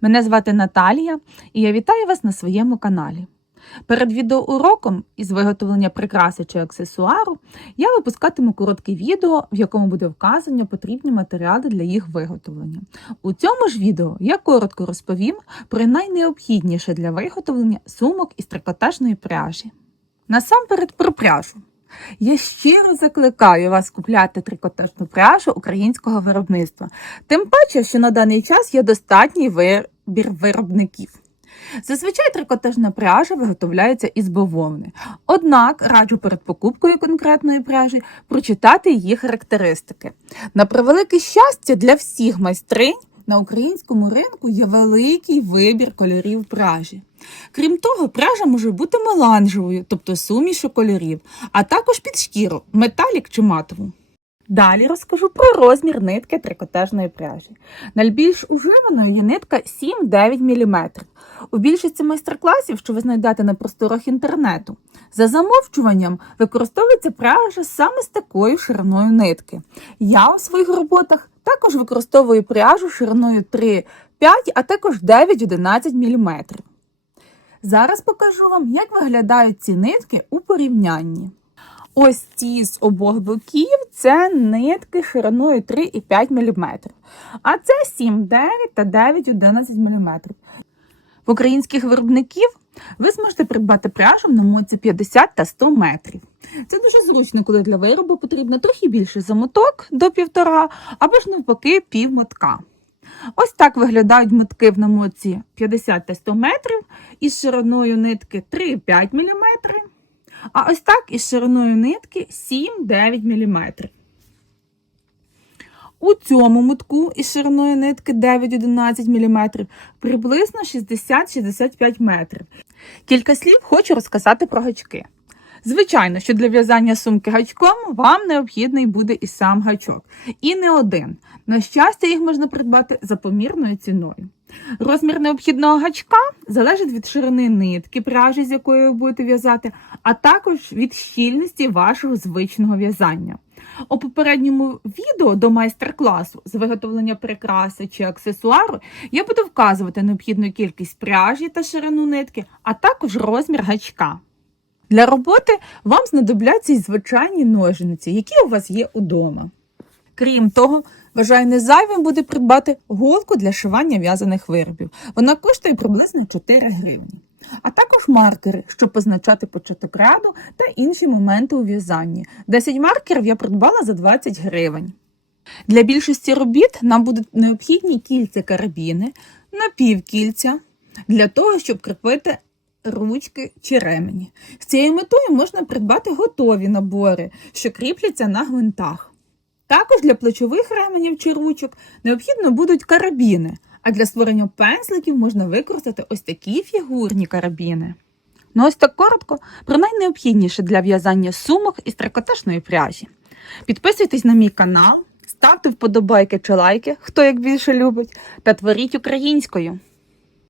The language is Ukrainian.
Мене звати Наталія і я вітаю вас на своєму каналі. Перед відеоуроком із виготовлення прикраси чи аксесуару я випускатиму коротке відео, в якому буде вказано потрібні матеріали для їх виготовлення. У цьому ж відео я коротко розповім про найнеобхідніше для виготовлення сумок із трикотажної пряжі. Насамперед про пряжу. Я щиро закликаю вас купляти трикотажну пряжу українського виробництва. Тим паче, що на даний час є достатній вибір виробників. Зазвичай трикотажна пряжа виготовляється із бавовни. Однак раджу перед покупкою конкретної пряжі прочитати її характеристики. На превелике щастя для всіх майстринь на українському ринку є великий вибір кольорів пряжі. Крім того, пряжа може бути меланжевою, тобто сумішу кольорів, а також під шкіру, металік чи матову. Далі розкажу про розмір нитки трикотажної пряжі. Найбільш уживаною є нитка 7-9 мм. У більшості майстер-класів, що ви знайдете на просторах інтернету, за замовчуванням використовується пряжа саме з такою шириною нитки. Я у своїх роботах також використовую пряжу шириною 3-5, а також 9-11 мм. Зараз покажу вам, як виглядають ці нитки у порівнянні. Ось ці з обох боків це нитки шириною 3,5 мм, а це 7, 9 та 9-11 мм. В українських виробників ви зможете придбати пряжу на моці 50 та 100 метрів. Це дуже зручно, коли для виробу потрібно трохи більше замоток до півтора, або ж навпаки пів мотка. Ось так виглядають мотки в намоці 50 та 100 метрів із шириною нитки 3,5 мм. А ось так із шириною нитки 7-9 мм. У цьому мотку із шириною нитки 9-11 мм приблизно 60-65 метрів. Кілька слів хочу розказати про гачки. Звичайно, що для в'язання сумки гачком вам необхідний буде і сам гачок. І не один. На щастя, їх можна придбати за помірною ціною. Розмір необхідного гачка залежить від ширини нитки пряжі, з якою ви будете в'язати, а також від щільності вашого звичного в'язання. У попередньому відео до майстер-класу з виготовлення прикраси чи аксесуару я буду вказувати необхідну кількість пряжі та ширину нитки, а також розмір гачка. Для роботи вам знадобляться й звичайні ножниці, які у вас є удома. Крім того, вважаю, не зайвим буде придбати голку для шивання в'язаних виробів. Вона коштує приблизно 4 гривні. А також маркери, щоб позначати початок ряду та інші моменти у в'язанні. 10 маркерів я придбала за 20 гривень. Для більшості робіт нам будуть необхідні кільця карабіни, напівкільця для того, щоб кріпити ручки чи ремені. З цією метою можна придбати готові набори, що кріпляться на гвинтах. Також для плечових ременів чи ручок необхідно будуть карабіни, а для створення пензликів можна використати ось такі фігурні карабіни. Ну ось так коротко про найнеобхідніше для в'язання сумок із трикотажної пряжі. Підписуйтесь на мій канал, ставте вподобайки чи лайки, хто як більше любить, та творіть українською.